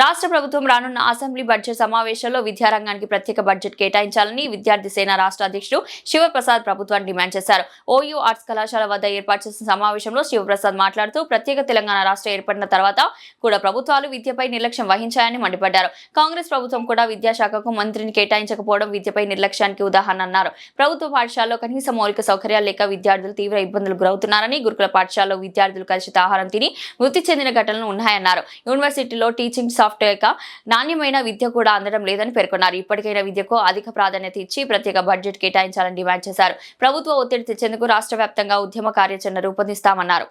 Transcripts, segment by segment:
రాష్ట్ర ప్రభుత్వం రానున్న అసెంబ్లీ బడ్జెట్ సమావేశంలో విద్యారంగానికి ప్రత్యేక బడ్జెట్ కేటాయించాలని విద్యార్థి సేన రాష్ట్ర అధ్యక్షుడు శివప్రసాద్ ప్రభుత్వాన్ని డిమాండ్ చేశారు. ఓయూ ఆర్ట్స్ కళాశాల వద్ద ఏర్పాటు చేసిన సమావేశంలో శివప్రసాద్ మాట్లాడుతూ ప్రత్యేక తెలంగాణ రాష్ట్రం ఏర్పడిన తర్వాత కూడా ప్రభుత్వాలు విద్యపై నిర్లక్ష్యం వహించాయని మండిపడ్డారు. కాంగ్రెస్ ప్రభుత్వం కూడా విద్యాశాఖకు మంత్రిని కేటాయించకపోవడం విద్యపై నిర్లక్ష్యానికి ఉదాహరణ అన్నారు. ప్రభుత్వ పాఠశాలలో కనీస మౌలిక సౌకర్యాలు లేక విద్యార్థులు తీవ్ర ఇబ్బందులు గురవుతున్నారని, గురుకుల పాఠశాలలో విద్యార్థులు కలుషిత ఆహారం తిని మృతి చెందిన ఘటనలు ఉన్నాయన్నారు. యూనివర్సిటీలో టీచింగ్ సాఫ్ట్వేర్ నాణ్యమైన విద్య కూడా అందడం లేదని పేర్కొన్నారు. ఇప్పటికైనా విద్యకు అధిక ప్రాధాన్యత ఇచ్చి ప్రత్యేక బడ్జెట్ కేటాయించాలని డిమాండ్ చేశారు. ప్రభుత్వ ఒత్తిడి తెచ్చేందుకు రాష్ట్ర వ్యాప్తంగా ఉద్యమ కార్యాచరణ రూపొందిస్తామన్నారు.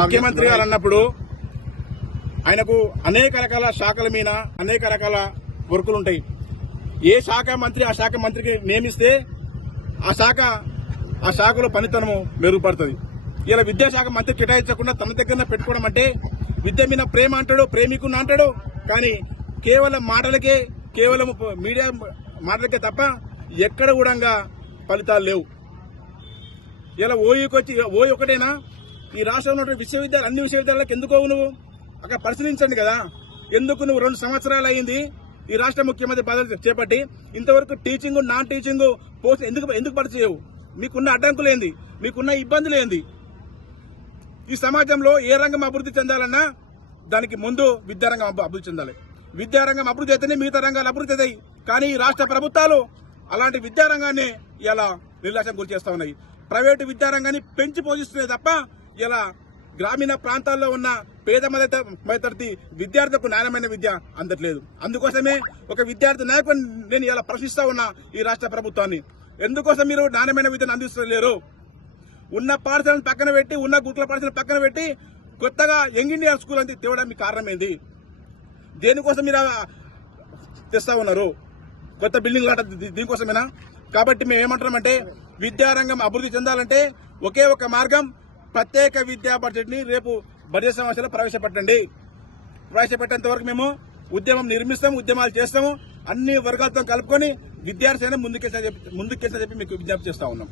ముఖ్యమంత్రి గారు అన్నప్పుడు ఆయనకు అనేక రకాల శాఖల మీద అనేక రకాల వర్కులు ఉంటాయి. ఏ శాఖ మంత్రి ఆ శాఖ మంత్రికి నియమిస్తే ఆ శాఖలో పనితనము మెరుగుపడుతుంది. ఇలా విద్యాశాఖ మంత్రి కేటాయించకుండా తన దగ్గర పెట్టుకోవడం అంటే విద్య మీద ప్రేమ అంటాడు, ప్రేమికున్నా అంటాడు. కానీ కేవలం మాటలకే, కేవలం మీడియా మాటలకే తప్ప ఎక్కడ కూడా ఫలితాలు లేవు. ఇలా ఓయూకి వచ్చి ఓయూ ఒకటేనా ఈ రాష్ట్రంలో విశ్వవిద్యాలయాలు అన్ని విశ్వవిద్యాలయాలకు ఎందుకో నువ్వు అక్కడ పరిశీలించండి కదా. ఎందుకు నువ్వు 2 సంవత్సరాలు అయింది ఈ రాష్ట్ర ముఖ్యమంత్రి బాధ్యత చేపట్టి ఇంతవరకు టీచింగ్ నాన్ టీచింగ్ పోస్ట్ ఎందుకు పరిచయవు? మీకున్న అడ్డంకులు ఏంది? మీకున్న ఇబ్బందులు ఏంది? ఈ సమాజంలో ఏ రంగం అభివృద్ధి చెందాలన్నా దానికి ముందు విద్యారంగం అభివృద్ధి చెందాలి. విద్యారంగం అభివృద్ధి అయితేనే మిగతా రంగాలు అభివృద్ధి అవుతాయి. కానీ ఈ రాష్ట్ర ప్రభుత్వాలు అలాంటి విద్యారంగాన్ని ఇలా నిర్లక్ష్యం గురి చేస్తా ఉన్నాయి. ప్రైవేటు విద్యారంగాన్ని పెంచి పోషిస్తున్నాయి తప్ప ఇలా గ్రామీణ ప్రాంతాల్లో ఉన్న పేద మధ్యతరగతి విద్యార్థులకు నాణ్యమైన విద్య అందట్లేదు. అందుకోసమే ఒక విద్యార్థి నాయకుని నేను ఇలా ప్రశ్నిస్తా ఉన్నా ఈ రాష్ట్ర ప్రభుత్వాన్ని. ఎందుకోసం మీరు నాణ్యమైన విద్యను అందిస్తలేరు? ఉన్న పాఠశాలను పక్కన పెట్టి, ఉన్న గురుకుల పాఠశాలను పక్కన పెట్టి కొత్తగా యంగ్ ఇండియా స్కూల్ అని తేవడానికి కారణం ఏంది? దేనికోసం మీరు తెస్తా ఉన్నారు? కొత్త బిల్డింగ్ లాట దీనికోసమేనా? కాబట్టి మేము ఏమంటున్నామంటే విద్యారంగం అభివృద్ధి చెందాలంటే ఒకే ఒక మార్గం, ప్రత్యేక విద్యా బడ్జెట్ ని రేపు బడ్జెట్ సమావేశంలో ప్రవేశపెట్టేంత వరకు మేము ఉద్యమం నిర్మిస్తాము, ఉద్యమాలు చేస్తాము. అన్ని వర్గాలతో కలుపుకొని విద్యార్థి ముందుకెళ్ళని చెప్పి మీకు విజ్ఞప్తి చేస్తా ఉన్నాం.